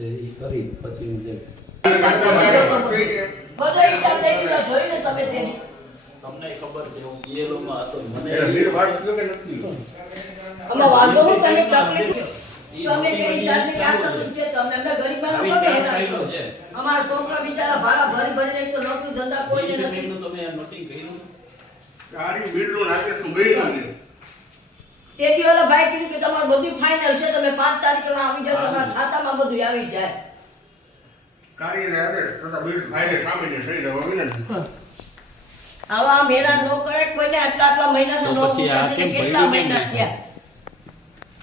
છે એ કરી પછી હું જે બધો હિસાબ લઈ લીધો જોઈને તમે તેની તમને ખબર છે હું BLO માં હતો મને આમાં વાંધો હું તમે તકલીફ તમે કે હિસાબની ક્યાં તકલીફ છે તમને અમને ગરીબમાં ન પડે અમારા છોકરા બિચારા ભાડા ભરી તો નોકરી ધંધા કોઈને નથી તમે નોટિંગ કર્યું આરી બિલનું નાખે શું ગયું ને તે દિવસ ભાઈ કીધું કે તમારું બધું ફાઇનલ છે તમે 5 તારીખે આવી જાવ તમારા ખાતામાં બધું આવી જાય કાર્યાલય આવે તો બિલ ફાઇલે સામે સહી દેવા વિનંતી આવા મેરા નો કરે કોઈને આટલા મહિના નો પછી આ કેમ કેટલા ભર્યું મહિના થયા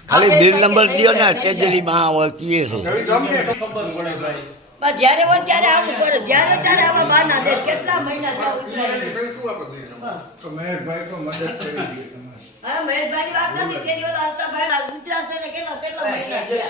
ખાલી બિલ નંબર દિયો ને ટ્રેજરીમાં આવે કીએ છે હવે તમને ખબર પડે ભાઈ બસ જ્યારે હોય ત્યારે આવું કરે જ્યારે ત્યારે આવા બાના દે કેટલા મહિના થયા ઉતરાય સહી શું આપે તો મહેશભાઈ તો મદદ કરી દીધી અરે મહેશભાઈ વાત નથી કે દિવસ આલતા ભાઈ ગુજરાત ને કેટલા મહિના થયા